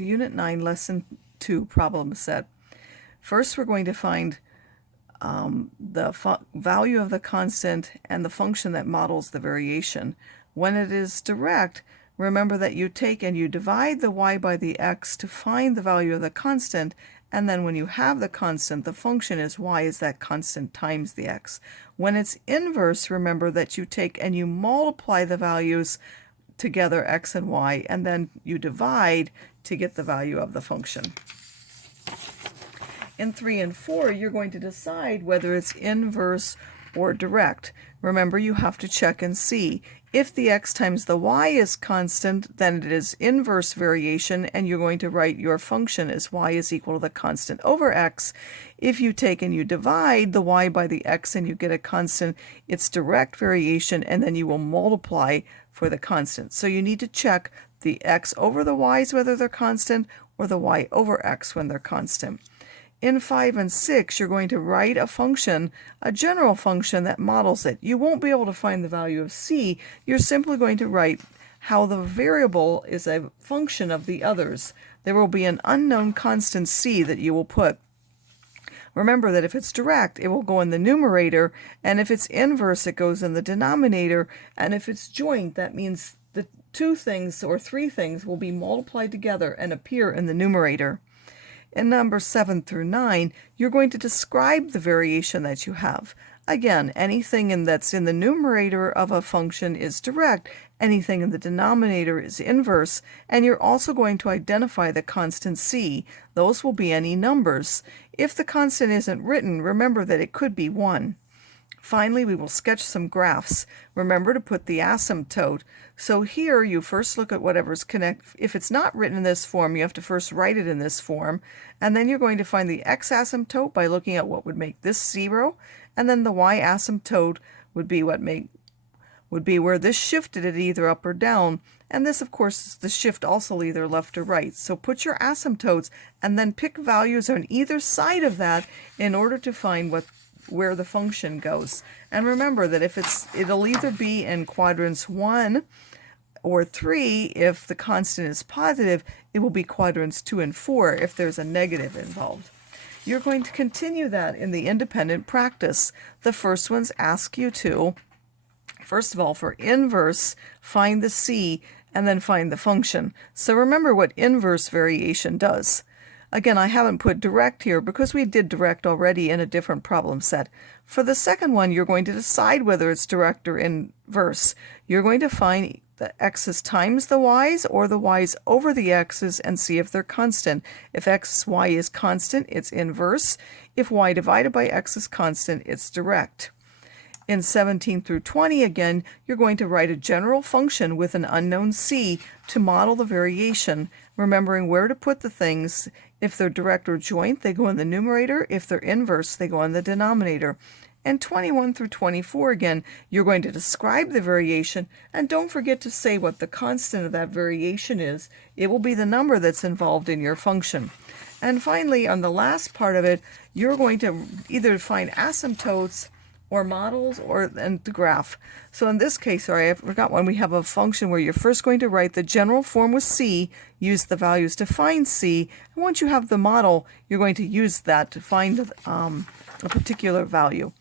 Unit 9, Lesson 2 problem set. First, we're going to find the value of the constant and the function that models the variation. When it is direct, remember that you take and you divide the y by the x to find the value of the constant, and then when you have the constant, the function is y is that constant times the x. When it's inverse, remember that you take and you multiply the values together, x and y, and then you divide to get the value of the function. In 3 and 4, you're going to decide whether it's inverse or direct. Remember, you have to check and see. If the x times the y is constant, then it is inverse variation, and you're going to write your function as y is equal to the constant over x. If you take and you divide the y by the x and you get a constant, it's direct variation, and then you will multiply for the constant. So you need to check the x over the y's whether they're constant, or the y over x when they're constant. In 5 and 6, you're going to write a function, a general function that models it. You won't be able to find the value of c. You're simply going to write how the variable is a function of the others. There will be an unknown constant c that you will put. Remember that if it's direct, it will go in the numerator, and if it's inverse, it goes in the denominator, and if it's joint, that means the two things or three things will be multiplied together and appear in the numerator. In numbers 7 through 9, you're going to describe the variation that you have. Again, anything that's in the numerator of a function is direct, anything in the denominator is inverse, and you're also going to identify the constant c. Those will be any numbers. If the constant isn't written, remember that it could be 1. Finally, we will sketch some graphs. Remember to put the asymptote. So here you first look at whatever's if it's not written in this form, you have to first write it in this form, and then you're going to find the x asymptote by looking at what would make this 0, and then the y asymptote would be where this shifted it either up or down, and this of course is the shift also either left or right. So put your asymptotes and then pick values on either side of that in order to find where the function goes. And remember that if it'll either be in quadrants 1 or 3 if the constant is positive, it will be quadrants 2 and 4 if there's a negative involved. You're going to continue that in the independent practice. The first ones ask you to, first of all, for inverse, find the c and then find the function. So remember what inverse variation does. Again, I haven't put direct here because we did direct already in a different problem set. For the second one, you're going to decide whether it's direct or inverse. You're going to find the x's times the y's or the y's over the x's and see if they're constant. If y is constant, it's inverse. If y divided by x is constant, it's direct. In 17 through 20, again, you're going to write a general function with an unknown c to model the variation, remembering where to put the things. If they're direct or joint, they go in the numerator. If they're inverse, they go in the denominator. And 21 through 24, again, you're going to describe the variation, and don't forget to say what the constant of that variation is. It will be the number that's involved in your function. And finally, on the last part of it, you're going to either find asymptotes or models and the graph. So in this case, sorry, I forgot one. We have a function where you're first going to write the general form with c, use the values to find c, and once you have the model, you're going to use that to find a particular value.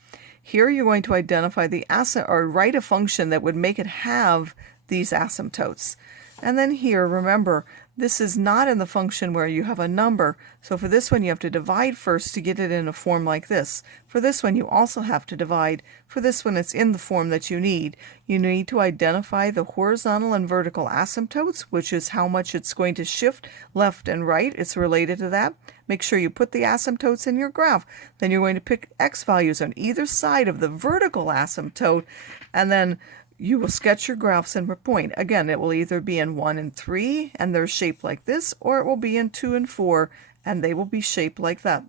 Here you're going to identify write a function that would make it have these asymptotes. And then here, remember, this is not in the function where you have a number. So for this one, you have to divide first to get it in a form like this. For this one, you also have to divide. For this one, it's in the form that you need. You need to identify the horizontal and vertical asymptotes, which is how much it's going to shift left and right. It's related to that. Make sure you put the asymptotes in your graph. Then you're going to pick x values on either side of the vertical asymptote, and then you will sketch your graphs and point. Again, it will either be in 1 and 3, and they're shaped like this, or it will be in 2 and 4, and they will be shaped like that.